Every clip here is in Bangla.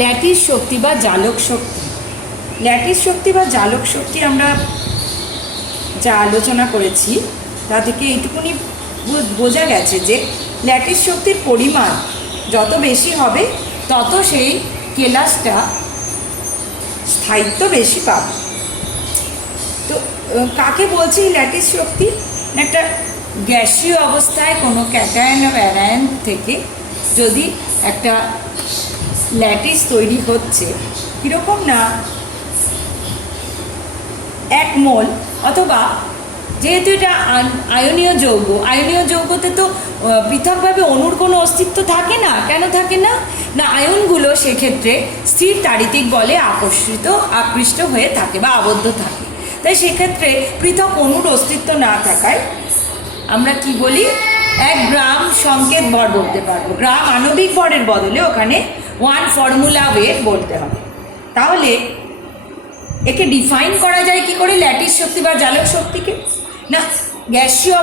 ল্যাটিস শক্তি বা জালক শক্তি। ল্যাটিস শক্তি বা জালক শক্তি আমরা যা আলোচনা করেছি তা থেকে এইটুকুনি বোঝা গেছে যে ল্যাটিস শক্তির পরিমাণ যত বেশি হবে তত সেই কেলাসটা স্থায়িত্ব বেশি পাবে। তো কাকে বলছি ল্যাটিস শক্তি? একটা গ্যাসীয় অবস্থায় কোনো ক্যাটায়ন ও অ্যানায়ন থেকে যদি একটা ল্যাটিস তৈরি হচ্ছে, কীরকম না এক মোল, অথবা যেহেতু এটা আয়নীয় যৌগ, আয়নীয় যৌগতে তো পৃথকভাবে অণুর কোনো অস্তিত্ব থাকে না। কেন থাকে না? না আয়নগুলো সেক্ষেত্রে স্থির তাড়িতিক বলে আকৃষ্ট হয়ে থাকে বা আবদ্ধ থাকে। তাই সেক্ষেত্রে পৃথক অণুর অস্তিত্ব না থাকায় আমরা কি বলি, এক গ্রাম সংকেত ভর বলতে পারবো। গ্রাম আণবিক ভরের বদলে ওখানে ওয়ান ফর্মুলা ওয়েট বলতে হবে। তাহলে একে ডিফাইন করা যায় কি করে ল্যাটিস শক্তি বা জালক শক্তিকে? না গ্যাসীয়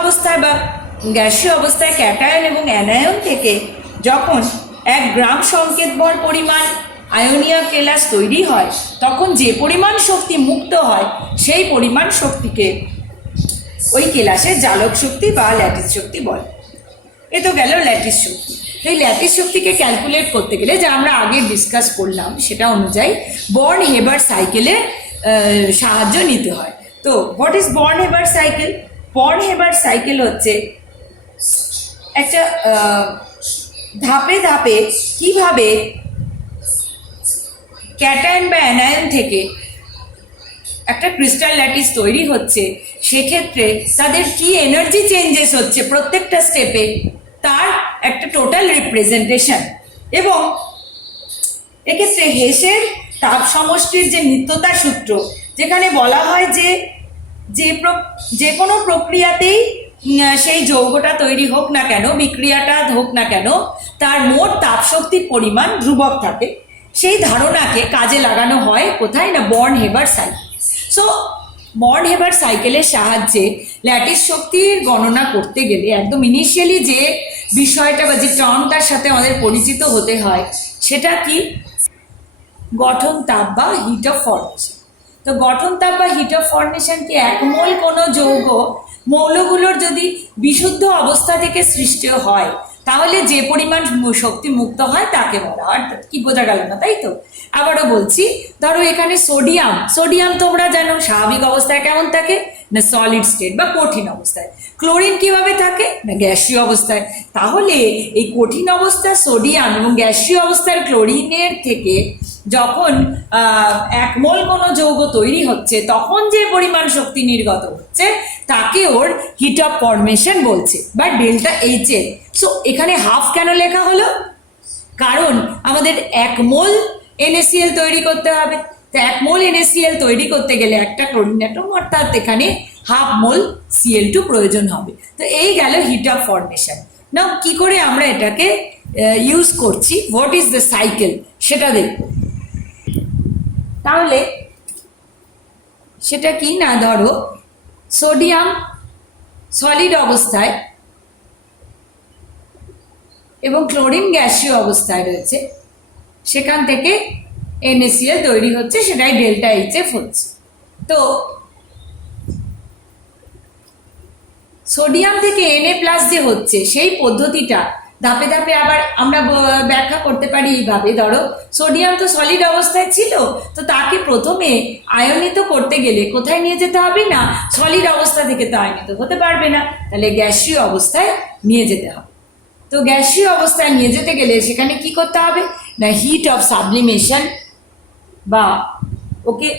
অবস্থায় ক্যাটায়ন এবং অ্যানায়ন থেকে যখন এক গ্রাম সংকেত ভর পরিমাণ আয়নীয় কেলাস তৈরি হয়, তখন যে পরিমাণ শক্তি মুক্ত হয় সেই পরিমাণ শক্তিকে ওই কেলাসের জালক শক্তি বা ল্যাটিস শক্তি বলে। এ তো গেল ল্যাটিস শক্তি। এই ল্যাটিস শক্তিকে ক্যালকুলেট করতে গেলে যা আমরা আগে ডিসকাস করলাম সেটা অনুযায়ী বর্ন হেবার সাইকেলের সাহায্য নিতে হয়। তো what is born Haber cycle? Born Haber cycle হচ্ছে একটা ধাপে ধাপে কিভাবে ক্যাটায়ন বা অ্যানায়ন থেকে একটা ক্রিস্টাল ল্যাটিস তৈরি হচ্ছে, সেক্ষেত্রে তাদের কি এনার্জি চেঞ্জেস হচ্ছে প্রত্যেকটা স্টেপে, তার একটা টোটাল রিপ্রেজেন্টেশন। এবং এক্ষেত্রে হেসের তাপ সমষ্টির যে নিত্যতা সূত্র, যেখানে বলা হয় যে কোনো প্রক্রিয়াতেই সেই যৌগটা তৈরি হোক না কেন, বিক্রিয়াটা হোক না কেন, তার মোট তাপ শক্তির পরিমাণ ধ্রুবক থাকে, সেই ধারণাকে কাজে লাগানো হয় কোথায়? না born Haber cycle. So born Haber সাইকেলের সাহায্যে ল্যাটিস শক্তির গণনা করতে গেলে একদম ইনিশিয়ালি যে বিষয়টা বা যে টার্মটার সাথে আমাদের পরিচিত হতে হয় সেটা কি? গঠন তাপ বা হিট অফ ফর্মেশন। তো গঠন তাপ বা হিট অফ ফর্মেশন কি? এক মোল কোনো যৌগ মৌলগুলোর যদি বিশুদ্ধ অবস্থা থেকে সৃষ্টি হয় তাহলে যে পরিমাণ শক্তি মুক্ত হয় তাকে বলা হয়। কি বোঝা গেল না, তাই তো? আবারও বলছি, ধরো এখানে সোডিয়াম তোমরা জানো স্বাভাবিক অবস্থায় কেমন থাকে? না সলিড স্টেট বা কঠিন অবস্থায়। ক্লোরিন কিভাবে থাকে? না গ্যাসীয় অবস্থায়। তাহলে এই কঠিন অবস্থার সোডিয়াম এবং গ্যাসীয় অবস্থার ক্লোরিনের থেকে যখন এক মোল কোনো যৌগ তৈরি হচ্ছে তখন যে পরিমাণ শক্তি নির্গত হচ্ছে তাকে ওর হিট অফ ফর্মেশন বলছে বা ডেল্টা এইচ এ। সো এখানে হাফ কেন লেখা হলো? কারণ আমাদের এক মোল NaCl তৈরি করতে হবে। তো এক মোল NaCl তৈরি করতে গেলে একটা ক্লোরিন অ্যাটম, অর্থাৎ এখানে হাফ মোল Cl2 প্রয়োজন হবে। তো এই গেল হিট অফ ফর্মেশন। না কি করে আমরা এটাকে ইউজ করছি, হোয়াট ইজ দ্য সাইকেল, সেটা দেখব। তাহলে সেটা কি না, ধরো সোডিয়াম সলিড অবস্থায় এবং ক্লোরিন গ্যাসীয় অবস্থায় রয়েছে, সেখান থেকে NaCl তৈরি হচ্ছে, সেটাই ডেল্টা এইচএফ হচ্ছে। তো সোডিয়াম থেকে Na+ যে হচ্ছে সেই পদ্ধতিটা ধাপে ধাপে আবার আমরা ব্যাখ্যা করতে পারি এইভাবে। ধরো সোডিয়াম তো সলিড অবস্থায় ছিল, তো তাকে প্রথমে আয়নিত করতে গেলে কোথায় নিয়ে যেতে হবে? না সলিড অবস্থা থেকে তো আয়নিত হতে পারবে না, তাহলে গ্যাসীয় অবস্থায় নিয়ে যেতে হবে। তো গ্যাসীয় অবস্থায় নিয়ে যেতে গেলে সেখানে কি করতে হবে? না হিট অফ সাবলিমেশন বা ওকে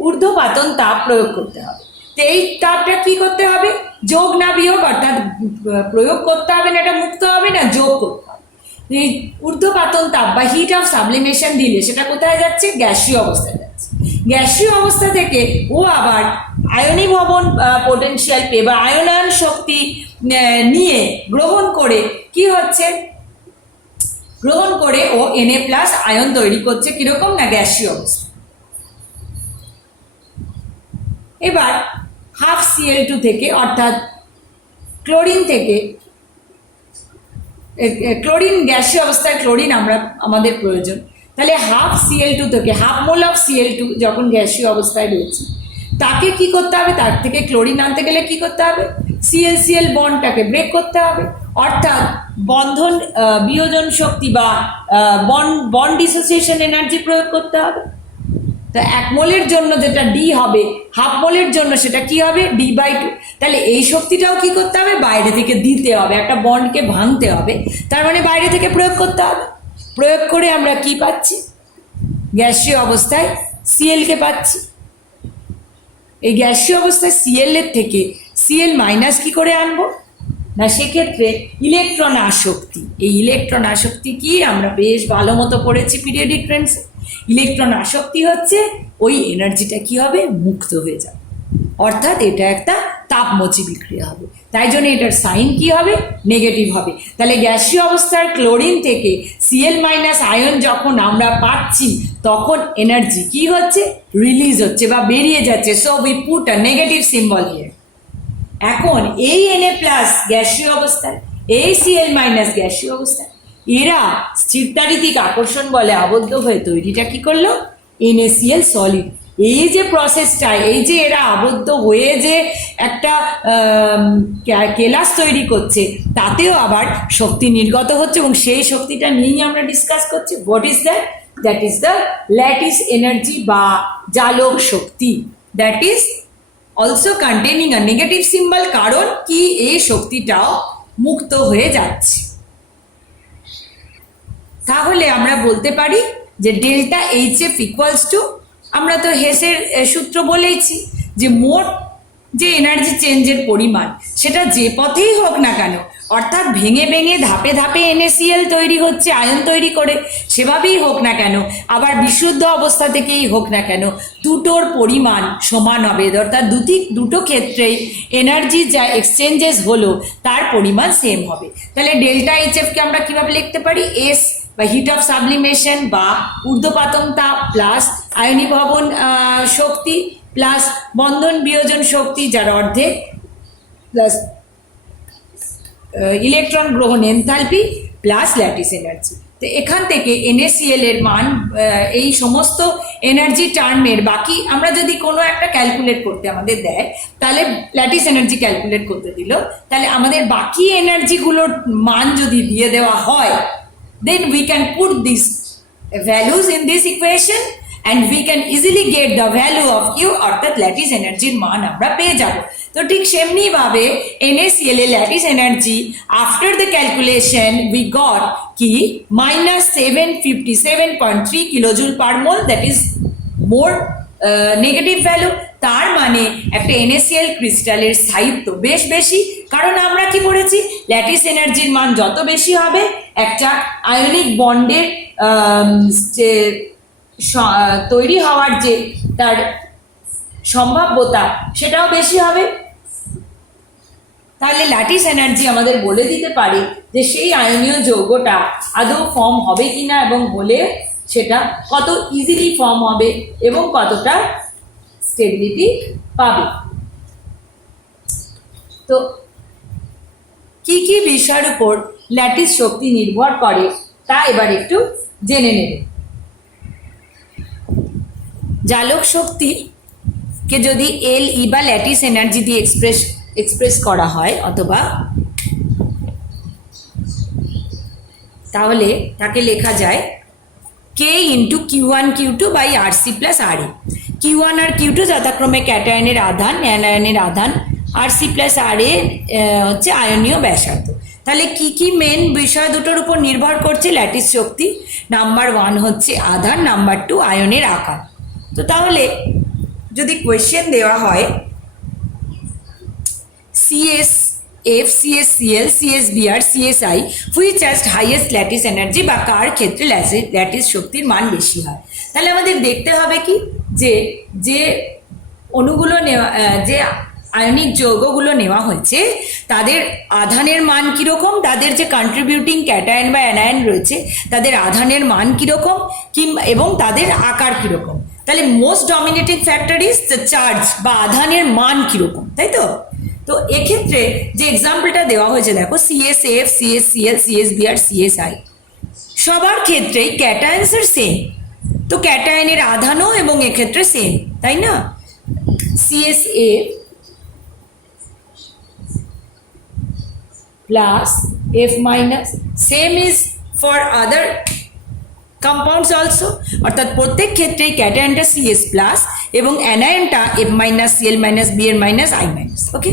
ঊর্ধ্বপাতন তাপ প্রয়োগ করতে হবে। তো এই তাপটা কি করতে হবে? যোগ না বিয়োগ, অর্থাৎ প্রয়োগ করতে হবে না, এটা মুক্ত হবে না, যোগ করতে হবে। এই ঊর্ধ্বপাতন তাপ বা হিট অফ সাবলিমেশন দিলে সেটা কোথায় যাচ্ছে? গ্যাসীয় অবস্থায় যাচ্ছে। গ্যাসীয় অবস্থা থেকে ও আবার আয়নীভবন পোটেনশিয়াল পেয়ে বা আয়নায়ন শক্তি নিয়ে গ্রহণ করে কি হচ্ছে? গ্রহণ করে ও Na+ আয়ন তৈরি করছে। কিরকম? না গ্যাসীয় অবস্থা। এবার হাফ Cl2 থেকে, অর্থাৎ ক্লোরিন থেকে ক্লোরিন গ্যাসীয় অবস্থায় ক্লোরিন আমাদের প্রয়োজন, তাহলে হাফ Cl2 থেকে হাফ মোল অফ Cl2 যখন গ্যাসীয় অবস্থায় রয়েছে তাকে কি করতে হবে, তার থেকে ক্লোরিন আনতে গেলে কি করতে হবে, Cl বন্ডটাকে ব্রেক করতে হবে, অর্থাৎ বন্ধন বিয়োজন শক্তি বা বন্ড ডিসোসিয়েশন এনার্জি প্রয়োগ করতে হবে। তো 1 মোলের জন্য যেটা ডি হবে, হাফ মোলের জন্য সেটা কি হবে D/2। তাহলে এই শক্তিটাও কি করতে হবে, বাইরে থেকে দিতে হবে, একটা বন্ডকে ভাঙতে হবে, তার মানে বাইরে থেকে প্রয়োগ করতে হবে। প্রয়োগ করে আমরা কি পাচ্ছি, গ্যাসীয় অবস্থায় Cl কে পাচ্ছি। এই গ্যাসীয় অবস্থায় Cl এর থেকে Cl মাইনাস কি করে আনবো না, সেক্ষেত্রে ইলেকট্রন আসক্তি। এই ইলেকট্রন আসক্তি কি আমরা বেশ ভালো মতো পড়েছি পিরিয়ডিক ট্রেন্ডসে। ইলেকট্রন আসক্তি হচ্ছে ওই এনার্জিটা কি হবে, মুক্ত হয়ে যাবে, অর্থাৎ এটা একটা তাপমোচী বিক্রিয়া হবে, তাই জন্য এটার সাইন কি হবে, নেগেটিভ হবে। তাহলে গ্যাসীয় অবস্থার ক্লোরিন থেকে Cl মাইনাস আয়ন যখন আমরা পাচ্ছি তখন এনার্জি কি হচ্ছে, রিলিজ হচ্ছে বা বেরিয়ে যাচ্ছে। So we put a negative symbol here. এখন এই Na+ গ্যাসীয় অবস্থায়, এই Cl মাইনাস গ্যাসীয় অবস্থায়, এরা স্থিরতারিতিক আকর্ষণ বলে আবদ্ধ হয়ে তৈরিটা কি করলো, NaCl সলিড। এই যে প্রসেসটা, এই যে এরা আবদ্ধ হয়ে যে একটা কেলাস তৈরি করছে, তাতেও আবার শক্তি নির্গত হচ্ছে এবং সেই শক্তিটা নিয়েই আমরা ডিসকাস করছি। What is that? That is the lattice energy বা জালক শক্তি। That is also containing a negative symbol, কারণ কি এই শক্তিটাও মুক্ত হয়ে যাচ্ছে। তাহলে আমরা বলতে পারি যে ডেল্টা HF ইকুয়ালস টু, আমরা তো হেসের সূত্র বলেইছি যে মোট যে এনার্জি চেঞ্জের পরিমাণ সেটা যে পথেই হোক না কেন, অর্থাৎ ভেঙে ভেঙে ধাপে ধাপে NaCl তৈরি হচ্ছে আয়ন তৈরি করে, সেভাবেই হোক না কেন, আবার বিশুদ্ধ অবস্থা থেকেই হোক না কেন, দুটোর পরিমাণ সমান হবে, অর্থাৎ দুটো ক্ষেত্রেই এনার্জি যা এক্সচেঞ্জেস হলো তার পরিমাণ সেম হবে। তাহলে ডেল্টা HFকে আমরা কিভাবে লিখতে পারি, S বা হিট অফ সাবলিমেশন বা ঊর্ধ্বপাতন তাপ প্লাস আয়নীভবন শক্তি প্লাস বন্ধন বিয়োজন শক্তি যার অর্ধেক প্লাস ইলেকট্রন গ্রহণ এনথালপি প্লাস ল্যাটিস এনার্জি। তো এখান থেকে NaCl এর মান, এই সমস্ত এনার্জি টার্মের বাকি আমরা যদি কোনো একটা ক্যালকুলেট করতে আমাদের দেয়, তাহলে ল্যাটিস এনার্জি ক্যালকুলেট করতে দিল, তাহলে আমাদের বাকি এনার্জিগুলোর মান যদি দিয়ে দেওয়া হয়, then we can put these values in this equation and we can easily get the value of Q, অর্থাৎ ল্যাটিস এনার্জির মান আমরা পেয়ে যাব। তো ঠিক সেমনি ভাবে NaCl এর lattice energy after the calculation we got কি -757.3 kilojoule per mole, that is more negative value. তার মানে একটা NaCl ক্রিস্টালের স্থায়িত্ব বেশ বেশি, কারণ আমরা কি করেছি, ল্যাটিস এনার্জির মান যত বেশি হবে একটা আয়নিক বন্ডের যে তৈরি হওয়ার যে তার সম্ভাব্যতা সেটাও বেশি হবে। তাহলে ল্যাটিস এনার্জি আমাদের বলে দিতে পারে যে সেই আয়নীয় যৌগটা আদৌ ফর্ম হবে কিনা, এবং হলে সেটা কত ইজিলি ফর্ম হবে এবং কতটা স্টেবিলিটি পাবে। তো কি কি বিষয়ের উপর ল্যাটিস শক্তি নির্ভর করে তা এবার একটু জেনে নেব। জালক শক্তিকে যদি LE বা ল্যাটিস এনার্জি দিয়ে এক্সপ্রেস করা হয় অথবা, তাহলে তাকে লেখা যায় K into Q1 Q2 by RC plus RA। Q1 আর Q2 যথাক্রমে ক্যাটায়নের আধান, অ্যানায়নের আধান, RC প্লাস RA হচ্ছে আয়নীয় ব্যাসার্ধ। তাহলে কি কি মেন বিষয় দুটোর উপর নির্ভর করছে ল্যাটিস শক্তি? নাম্বার 1 হচ্ছে আধান, নাম্বার 2 আয়নের আকার। তো তাহলে যদি কোয়েশ্চেন দেওয়া হয় CSF, CSCl, CSBr, CSI which has highest lattice energy, বা কার ক্ষেত্রে ল্যাটিস শক্তির মান বেশি হয়, তাহলে আমাদের দেখতে হবে কি যে অণুগুলো নেওয়া, যে আয়নিক যৌগগুলো নেওয়া হয়েছে তাদের আধানের মান কীরকম, তাদের যে কন্ট্রিবিউটিং ক্যাটায়ন বা অ্যানায়ন রয়েছে তাদের আধানের মান কীরকম, এবং তাদের আকার কীরকম। তাহলে most dominating factor is the charge বা আধানের মান কীরকম, তাই তো? তো এক্ষেত্রে যে এক্সাম্পলটা দেওয়া হয়েছে দেখো, CSF, CSCl, CSBr, CSI, সবার ক্ষেত্রেই ক্যাটায়ন্সের সেম। তো ক্যাটায়নের আধানও এবং এক্ষেত্রে সেম, তাই না? CSF plus F minus, same is for other compounds also, অর্থাৎ প্রত্যেক ক্ষেত্রেই ক্যাটায়নটা CS প্লাস এবং অ্যানায়নটা F minus, Cl minus, Br minus, I minus. Okay,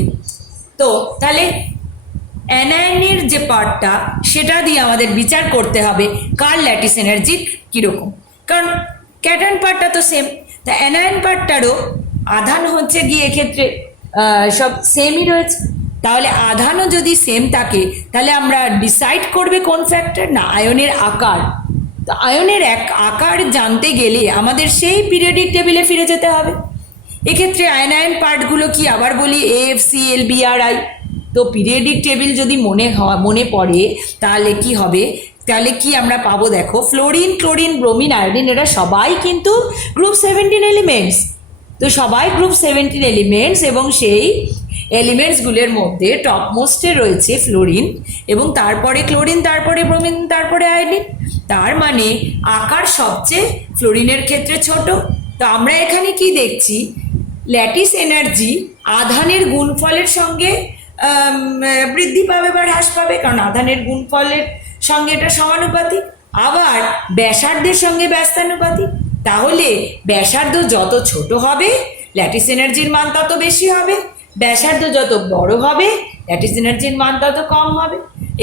তো তাহলে অ্যানায়নের যে পার্টটা সেটা দিয়ে আমাদের বিচার করতে হবে কার ল্যাটিস এনার্জি কীরকম, কারণ ক্যাটায়ন পার্টটা তো সেম, তা অ্যানায়ন পার্টটারও আধান হচ্ছে গিয়ে এক্ষেত্রে সব সেমই রয়েছে। তাহলে আধানও যদি সেম থাকে তাহলে আমরা ডিসাইড করবে কোন ফ্যাক্টর, না আয়নের আকার। তো আয়নের এক আকার জানতে গেলে আমাদের সেই পিরিয়ডিক টেবিলে ফিরে যেতে হবে। এক্ষেত্রে আয়নায়ন পার্টগুলো কি আবার বলি, AFCl, BRI। তো পিরিয়ডিক টেবিল যদি মনে পড়ে তাহলে কি হবে, তাহলে কি আমরা পাবো দেখো, ফ্লোরিন, ক্লোরিন, ব্রোমিন, আয়োডিন এরা সবাই কিন্তু গ্রুপ 17 এলিমেন্টস। তো সবাই গ্রুপ 17 এলিমেন্টস এবং সেই এলিমেন্টসগুলোর মধ্যে টপ মোস্টে রয়েছে ফ্লোরিন এবং তারপরে ক্লোরিন, তারপরে ব্রোমিন, তারপরে আয়োডিন। তার মানে আকার সবচেয়ে ফ্লোরিনের ক্ষেত্রে ছোট। তো আমরা এখানে কি দেখছি, ল্যাটিস এনার্জি আধানের গুণফলের সঙ্গে বৃদ্ধি পাবে বা হ্রাস পাবে, কারণ আধানের গুণফলের সঙ্গে এটা সমানুপাতিক, আবার ব্যাসার্ধের সঙ্গে ব্যস্তানুপাতিক। তাহলে ব্যাসার্ধ যত ছোট হবে ল্যাটিস এনার্জির মান তত বেশি হবে, ব্যাসার্ধ যত বড় হবে ল্যাটিস এনার্জির মান তত কম হবে।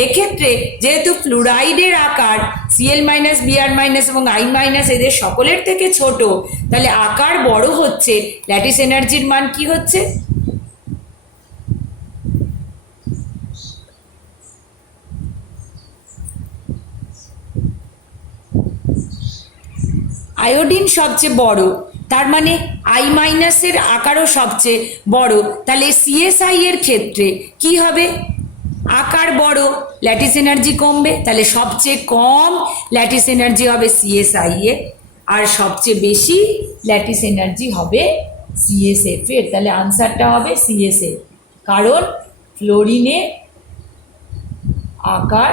এক্ষেত্রে যেহেতু ফ্লুরাইডের আকার Cl মাইনাস, Br মাইনাস এবং I মাইনাস এদের সকলের থেকে ছোট, তাহলে আকার বড় হচ্ছে, ল্যাটিস এনার্জির মান কি হচ্ছে, আয়োডিন সবচেয়ে বড়, তার মানে I মাইনাসের আকারও সবচেয়ে বড়। তাহলে CSI এর ক্ষেত্রে কি হবে, আকার বড়, ল্যাটিস এনার্জি কমবে, তাহলে সবচেয়ে কম ল্যাটিস এনার্জি হবে CSI এর, আর সবচেয়ে বেশি ল্যাটিস এনার্জি হবে CSF এর। তাহলে আনসারটা হবে CSF, কারণ ফ্লোরিনে আকার,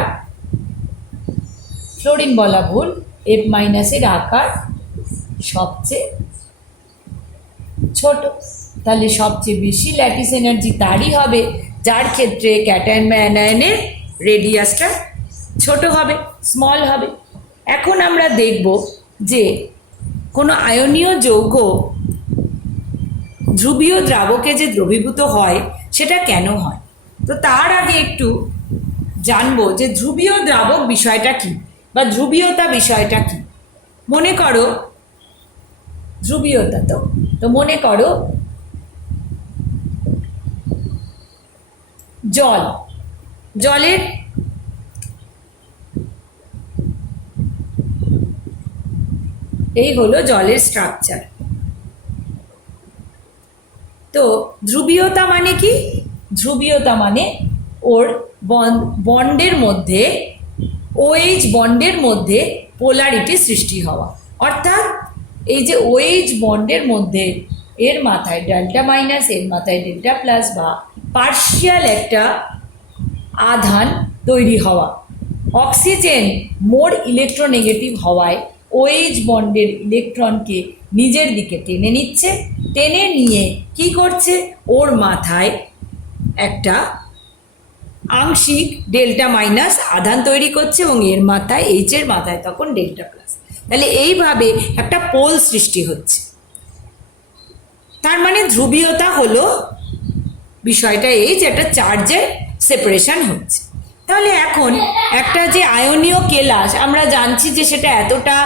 ফ্লোরিন বলা ভুল, F মাইনাসের আকার সবচেয়ে ছোট, তাহলে সবচেয়ে বেশি ল্যাটিস এনার্জি তারই হবে যার ক্ষেত্রে ক্যাটায়ন বা অ্যানায়নের রেডিয়াসটা ছোট হবে, স্মল হবে। এখন আমরা দেখব যে কোনো আয়নীয় যৌগ ধ্রুবীয় দ্রাবকে যে দ্রবীভূত হয় সেটা কেন হয়। তো তার আগে একটু জানবো যে ধ্রুবীয় দ্রাবক বিষয়টা কি বা ধ্রুবীয়তা বিষয়টা কি। মনে করো ধ্রুবীয়তা, তো মনে করো জলের এই হলো জলের স্ট্রাকচার। তো ধ্রুবীয়তা মানে কি, ধ্রুবীয়তা মানে ওর বন্ডের মধ্যে, OH বন্ডের মধ্যে পোলারিটি সৃষ্টি হওয়া, অর্থাৎ এই যে OH বন্ডের মধ্যে এর মাথায় ডেল্টা মাইনাস, এর মাথায় ডেল্টা প্লাস বা পার্শিয়াল একটা আধান তৈরি হওয়া। অক্সিজেন মোর ইলেকট্রোনেগেটিভ হওয়ায় OH বন্ডের ইলেকট্রনকে নিজের দিকে টেনে নিচ্ছে, টেনে নিয়ে কি করছে, ওর মাথায় একটা আংশিক ডেল্টা মাইনাস আধান তৈরি করছে এবং এর মাথায়, এইচের মাথায় তখন ডেল্টা প্লাস। তাহলে এইভাবে একটা পোল সৃষ্টি হচ্ছে। তার মানে ধ্রুবীয়তা হলো বিষয়টা এই যে একটা চার্জের সেপারেশন হচ্ছে। তাহলে এখন একটা যে আয়নীয় কেলাস আমরা জানছি যে সেটা এতটা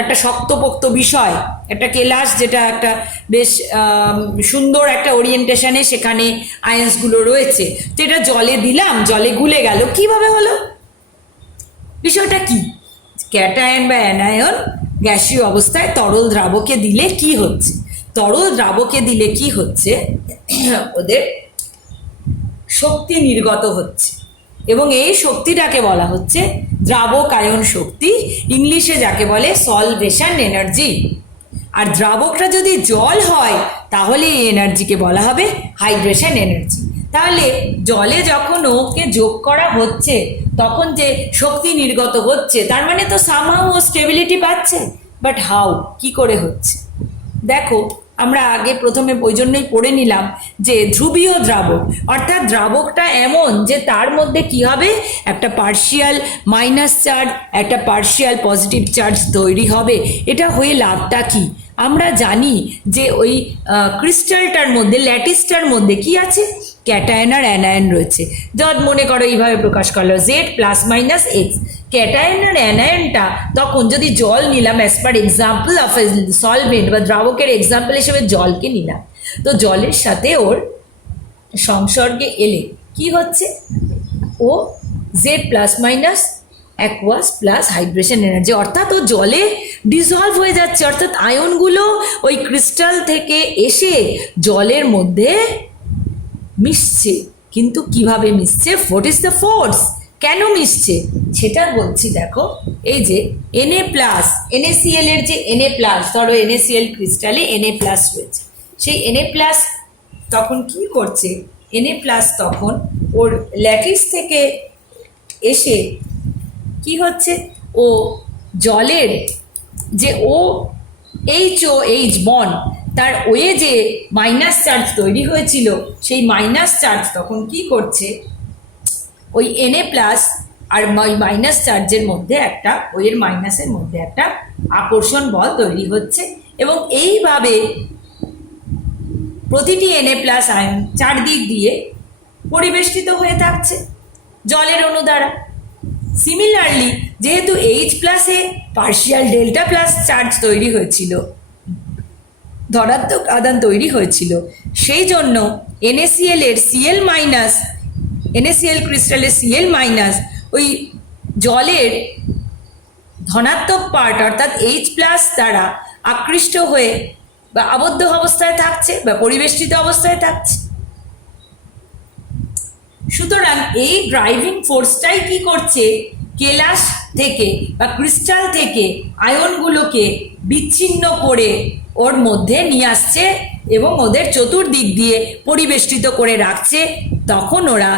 একটা শক্তপোক্ত বিষয়, একটা কেলাস যেটা একটা বেশ সুন্দর একটা ওরিয়েন্টেশনে সেখানে আয়ন্সগুলো রয়েছে। তো এটা জলে দিলাম, জলে গুলে গেল, কিভাবে হলো, বিষয়টা কি, ক্যাটায়ন বা অ্যানায়ন গ্যাসীয় অবস্থায় তরল দ্রাবকে দিলে কি হচ্ছে, তরল দ্রাবকে দিলে কি হচ্ছে, ওদের শক্তি নির্গত হচ্ছে এবং এই শক্তিটাকে বলা হচ্ছে দ্রাবকায়ন শক্তি, ইংলিশে যাকে বলে সলভেশন এনার্জি। আর দ্রাবকটা যদি জল হয় তাহলে এই এনার্জিকে বলা হবে হাইড্রেশন এনার্জি। তাহলে জলে যখন ওকে যোগ করা হচ্ছে তখন যে শক্তি নির্গত হচ্ছে তার মানে তো সামহাউ ও স্টেবিলিটি পাচ্ছে। বাট হাউ, কি করে হচ্ছে? দেখো, আমরা আগে প্রথমে ওই জন্যই পড়ে নিলাম যে ধ্রুবীয় দ্রাবক, অর্থাৎ দ্রাবকটা এমন যে তার মধ্যে কি হবে, একটা পার্শিয়াল মাইনাস চার্জ, একটা পার্শিয়াল পজিটিভ চার্জ তৈরি হবে। এটা হয়ে লাভটা কি? আমরা জানি যে ওই ক্রিস্টালটার মধ্যে, ল্যাটিসটার মধ্যে কি আছে, ক্যাটায়ন আর অ্যানায়ন রয়েছে। যদ মনে করো এইভাবে প্রকাশ করলো Z plus minus X. Cation আর অ্যানায়নটা তখন যদি জল নিলাম, as per example of a solvent বা দ্রাবকের এক্সাম্পল হিসেবে জলকে নিলাম, তো জলের সাথে ওর সংসর্গে এলে কি হচ্ছে, ও Z plus minus aqueous plus hydration energy, অর্থাৎ ও জলে ডিসলভ হয়ে যাচ্ছে। অর্থাৎ আয়নগুলো ওই ক্রিস্টাল থেকে এসে জলের মধ্যে মিশছে। কিন্তু কিভাবে মিশছে? What is the force? কেন মিশছে সেটা বলছি। দেখো, এই যে Na প্লাস, NaCl এর যে Na প্লাস, ধরো NaCl ক্রিস্টালে Na প্লাস রয়েছে, সেই Na প্লাস তখন কি করছে? Na প্লাস তখন ওর ল্যাটিস থেকে এসে কি হচ্ছে, ও জলের যে OH বন্ড, তার ওয়ে যে মাইনাস চার্জ তৈরি হয়েছিল, সেই মাইনাস চার্জ তখন কি করছে, ওই Na প্লাস আর মাইনাস চার্জের মধ্যে একটা, ওয়ের মাইনাসের মধ্যে একটা আকর্ষণ বল তৈরি হচ্ছে, এবং এইভাবে প্রতিটি Na প্লাস আয়ন চারদিক দিয়ে পরিবেষ্টিত হয়ে থাকছে জলের অণু দ্বারা। সিমিলারলি, যেহেতু H প্লাসে পার্শিয়াল ডেল্টা প্লাস চার্জ তৈরি হয়েছিল, ধনাত্মক আদান তৈরি হয়েছিল, সেই জন্য NaCl এর Cl মাইনাস, NaCl ক্রিস্টালের Cl মাইনাস ওই জলের ধনাত্মক পার্ট অর্থাৎ H প্লাস দ্বারা আকৃষ্ট হয়ে বা আবদ্ধ অবস্থায় থাকছে বা পরিবেষ্টিত অবস্থায় থাকছে। সুতরাং এই ড্রাইভিং ফোর্সটাই কি করছে, কেলাস থেকে বা ক্রিস্টাল থেকে আয়নগুলোকে বিচ্ছিন্ন করে ওর মধ্যে নিয়ে আসছে এবং ওদের চতুর্দিক দিয়ে পরিবেষ্টিত করে রাখছে, তখন ওরা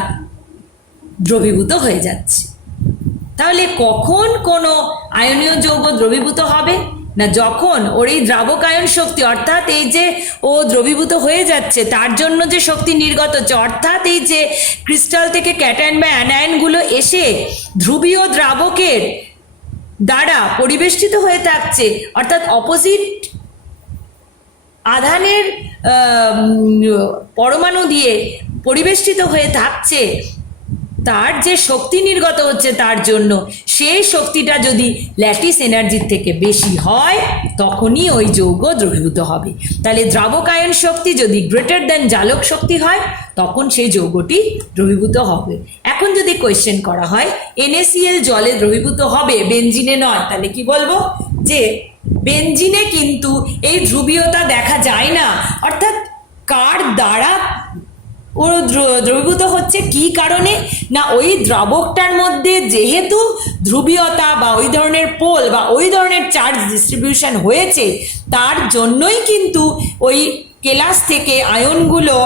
দ্রবীভূত হয়ে যাচ্ছে। তাহলে কখন কোনো আয়নীয় যৌগ দ্রবীভূত হবে না, যখন ওর এই দ্রাবক আয়ন শক্তি, অর্থাৎ এই যে ও দ্রবীভূত হয়ে যাচ্ছে তার জন্য যে শক্তি নির্গত হচ্ছে, অর্থাৎ এই যে ক্রিস্টাল থেকে ক্যাটায়ন বা অ্যানায়নগুলো এসে ধ্রুবীয় দ্রাবকের দ্বারা পরিবেষ্টিত হয়ে থাকছে, অর্থাৎ অপোজিট আধানের পরমাণু দিয়ে পরিবেষ্টিত হয়ে থাকছে, তার যে শক্তি নির্গত হচ্ছে তার জন্য সেই শক্তিটা যদি ল্যাটিস এনার্জির থেকে বেশি হয় তখনই ওই যৌগ দ্রবীভূত হবে। তাহলে দ্রাবক আয়ন শক্তি যদি গ্রেটার দ্যান জালক শক্তি হয় তখন সেই যৌগটি দ্রবীভূত হবে। এখন যদি কোয়েশ্চেন করা হয় NaCl জলে দ্রবীভূত হবে, বেনজিনে নয়, তাহলে কি বলবো যে বেনজিনে কিন্তু এই ধ্রুবীয়তা দেখা যায় না। অর্থাৎ কার দ্বারা ও দ্রবীভূত হচ্ছে, কি কারণে না, ওই দ্রাবকটার মধ্যে যেহেতু ধ্রুবীয়তা বা ওই ধরনের পোল বা ওই ধরনের চার্জ ডিস্ট্রিবিউশন হয়েছে, তার জন্যই কিন্তু ওই কেলাস থেকে আয়নগুলো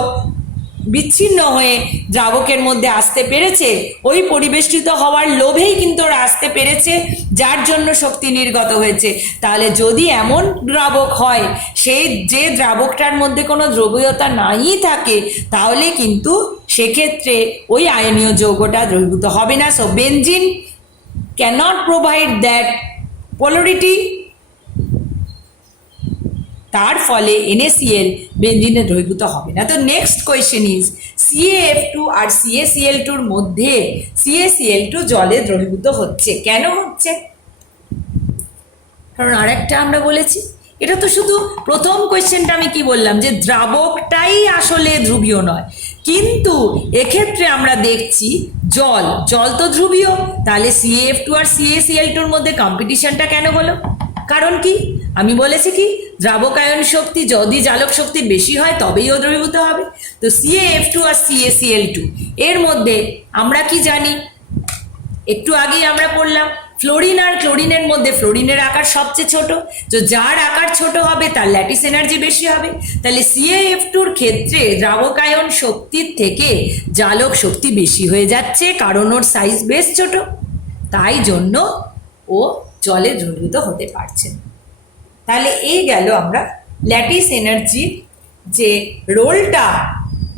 বিচ্ছিন্ন হয়ে দ্রাবকের মধ্যে আসতে পেরেছে। ওই পরিবেষ্টিত হওয়ার লোভেই কিন্তু ওরা আসতে পেরেছে, যার জন্য শক্তি নির্গত হয়েছে। তাহলে যদি এমন দ্রাবক হয়, সেই যে দ্রাবকটার মধ্যে কোনো দ্রবীয়তা নাই থাকে, তাহলে কিন্তু সেক্ষেত্রে ওই আয়নীয় যৌগটা দ্রবীভূত হবে না। So benzene cannot provide that polarity, তার ফলে NaCl বেনজিনে দ্রবীভূত হবে না। তো নেক্সট কোয়েশ্চেন ইজ CaF2 আর CaCl2-র মধ্যে CaCl2 জলে দ্রবীভূত হচ্ছে, কেন হচ্ছে? কারণ আরেকটা আমরা বলেছি, এটা তো শুধু প্রথম কোয়েশ্চেনটা আমি কি বললাম যে দ্রাবকটাই আসলে ধ্রুবীয় নয়, কিন্তু এক্ষেত্রে আমরা দেখছি জল তো ধ্রুবীয়, তাহলে CaF2 আর CaCl2-র মধ্যে কম্পিটিশনটা কেন হলো? কারণ কি আমি বলেছি, কি দ্রাবক আয়ন শক্তি যদি জালক শক্তির বেশি হয় তবেই ও দ্রবীভূত হবে। তো CaF2 আর CaCl2 এর মধ্যে আমরা কি জানি, একটু আগেই আমরা পড়লাম ফ্লোরিন আর ক্লোরিনের মধ্যে ফ্লোরিনের আকার সবচেয়ে ছোট, তো যার আকার ছোট হবে তার ল্যাটিস এনার্জি বেশি হবে। তাহলে CaF2-র ক্ষেত্রে দ্রাবকায়ন শক্তির থেকে জালক শক্তি বেশি হয়ে যাচ্ছে, কারণ ওর সাইজ বেশ ছোট, তাই জন্য ও জলে দ্রবীভূত হতে পারছে না। তাহলে এই গেল আমরা ল্যাটিস এনার্জির যে রোলটা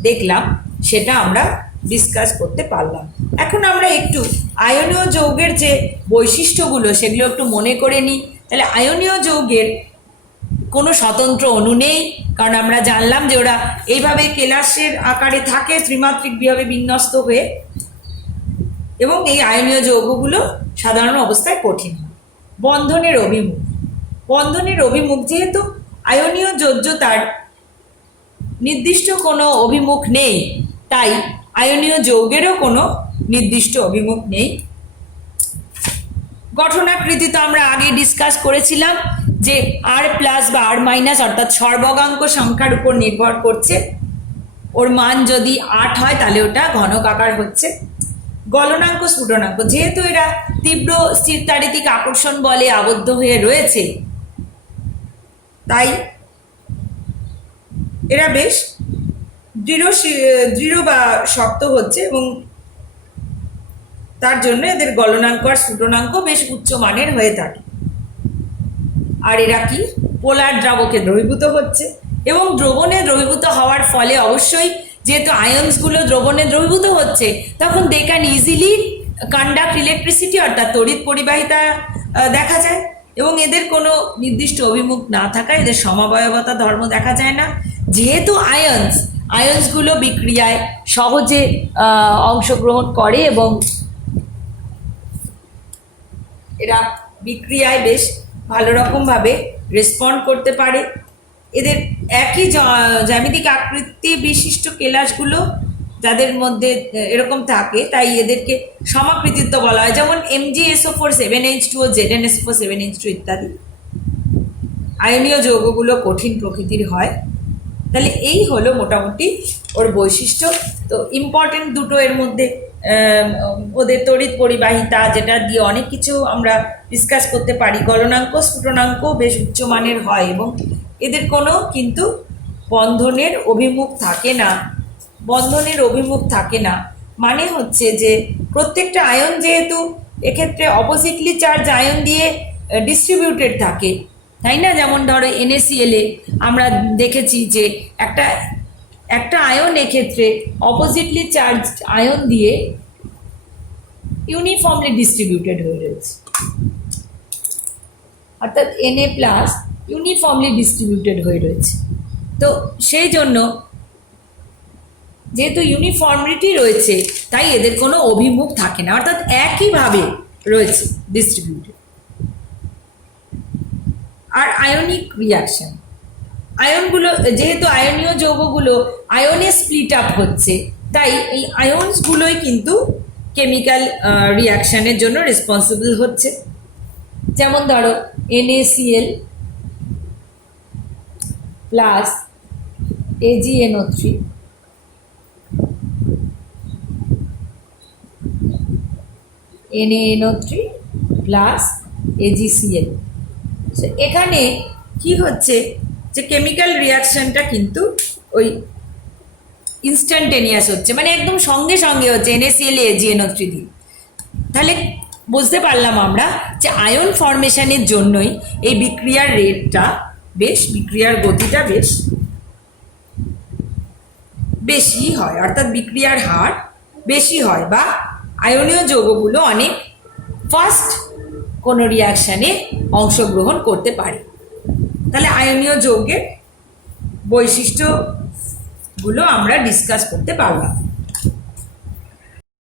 দেখলাম সেটা আমরা ডিসকাস করতে পারলাম। এখন আমরা একটু আয়নীয় যৌগের যে বৈশিষ্ট্যগুলো সেগুলো একটু মনে করে নিই। তাহলে আয়নীয় যৌগের কোনো স্বতন্ত্র অণু নেই, কারণ আমরা জানলাম যে ওরা এইভাবে কেলাসের আকারে থাকে, ত্রিমাত্রিকভাবে বিন্যস্ত হয়ে, এবং এই আয়নীয় যৌগগুলো সাধারণ অবস্থায় কঠিন। বন্ধনের অভিমুখ, বন্ধনের অভিমুখ যেহেতু আয়নীয় যোজ্যতার নির্দিষ্ট কোনো অভিমুখ নেই, তাই আয়নীয় যৌগেরও কোনো নির্দিষ্ট অভিমুখ নেই। গঠনাকৃতি তো আমরা আগে ডিসকাস করেছিলাম যে R+ বা R- অর্থাৎ সর্বগাঙ্ক সংখ্যার উপর নির্ভর করছে। ওর মান যদি 8 হয় তাহলে ওটা ঘনক আকার হচ্ছে। গলনাঙ্ক স্ফুটনাঙ্ক, যেহেতু এরা তীব্র স্থিরতাড়িতিক আকর্ষণ বলে আবদ্ধ হয়ে রয়েছে, তাই এরা বেশ দৃঢ় বা শক্ত হচ্ছে, এবং তার জন্য এদের গলনাঙ্ক আর স্ফুটনাঙ্ক বেশ উচ্চমানের হয়ে থাকে। আর এরা কি পোলার দ্রাবকে দ্রবীভূত হচ্ছে, এবং দ্রবণে দ্রবীভূত হওয়ার ফলে অবশ্যই যেহেতু আয়ন্সগুলো দ্রবণে দ্রবীভূত হচ্ছে, তখন they can easily conduct electricity, অর্থাৎ তড়িৎ পরিবাহিতা দেখা যায়। এবং এদের কোনো নির্দিষ্ট অভিমুখ না থাকায় এদের সমবায়বতা ধর্ম দেখা যায় না। যেহেতু আয়ন্সগুলো বিক্রিয়ায় সহজে অংশগ্রহণ করে এবং এরা বিক্রিয়ায় বেশ ভালো রকমভাবে রেসপন্ড করতে পারে, এদের একই জ্যামিতিক আকৃতি বিশিষ্ট কেলাসগুলো যাদের মধ্যে এরকম থাকে, তাই এদেরকে সমাকৃতিত্ব বলা হয়, যেমন MgSO4 7H2 ও ZnSO4 7H2 ইত্যাদি। আয়নীয় যৌগগুলো কঠিন প্রকৃতির হয়। তাহলে এই হলো মোটামুটি ওর বৈশিষ্ট্য। তো ইম্পর্টেন্ট দুটো এর মধ্যে ওদের তড়িৎ পরিবাহিতা, যেটা দিয়ে অনেক কিছু আমরা ডিসকাস করতে পারি। গলনাঙ্ক স্ফুটনাঙ্ক বেশ উচ্চমানের হয়, এবং এদের কোনো কিন্তু বন্ধনের অভিমুখ থাকে না। বন্ধনের অভিমুখ থাকে না মানে হচ্ছে যে প্রত্যেকটা আয়ন যেহেতু এক্ষেত্রে অপোজিটলি চার্জ আয়ন দিয়ে ডিস্ট্রিবিউটেড থাকে, তাই না? যেমন ধরো NaCl আমরা দেখেছি যে একটা আয়ন এক্ষেত্রে অপোজিটলি চার্জ আয়ন দিয়ে ইউনিফর্মলি ডিস্ট্রিবিউটেড হয়ে রয়েছে, অর্থাৎ Na+ ইউনিফর্মলি ডিস্ট্রিবিউটেড হয়ে রয়েছে। তো সেই জন্য যেহেতু ইউনিফর্মিটি রয়েছে, তাই এদের কোনো অভিমুখ থাকে না, অর্থাৎ একইভাবে রয়েছে ডিস্ট্রিবিউটেড। আর আয়নিক রিয়াকশন, আয়নগুলো যেহেতু আয়নীয় যৌগগুলো আয়নে স্প্লিট আপ হচ্ছে, তাই এই আয়নসগুলোই কিন্তু কেমিক্যাল রিয়াকশানের জন্য রেসপন্সিবল হচ্ছে। যেমন ধরো NaCl plus AgNO3 NaNO3 plus AgCl। এখানে কি হচ্ছে যে কেমিক্যাল রিয়াকশনটা কিন্তু ওই ইনস্ট্যান্টেনিয়াস হচ্ছে, মানে একদম সঙ্গে সঙ্গে হচ্ছে NaCl AgNO3 দিয়ে। তাহলে বুঝতে পারলাম আমরা যে আয়ন ফর্মেশনের জন্যই এই বিক্রিয়ার রেটটা বিক্রিয়ার গতিটা বেশি হয়, অর্থাৎ বিক্রিয়ার হার বেশি হয়, বা আয়নীয় যৌগগুলো অনেক ফাস্ট কোনো রিয়াকশানে অংশগ্রহণ করতে পারে। তাহলে আয়নীয় যৌগের বৈশিষ্ট্যগুলো আমরা ডিসকাস করতে পারলাম।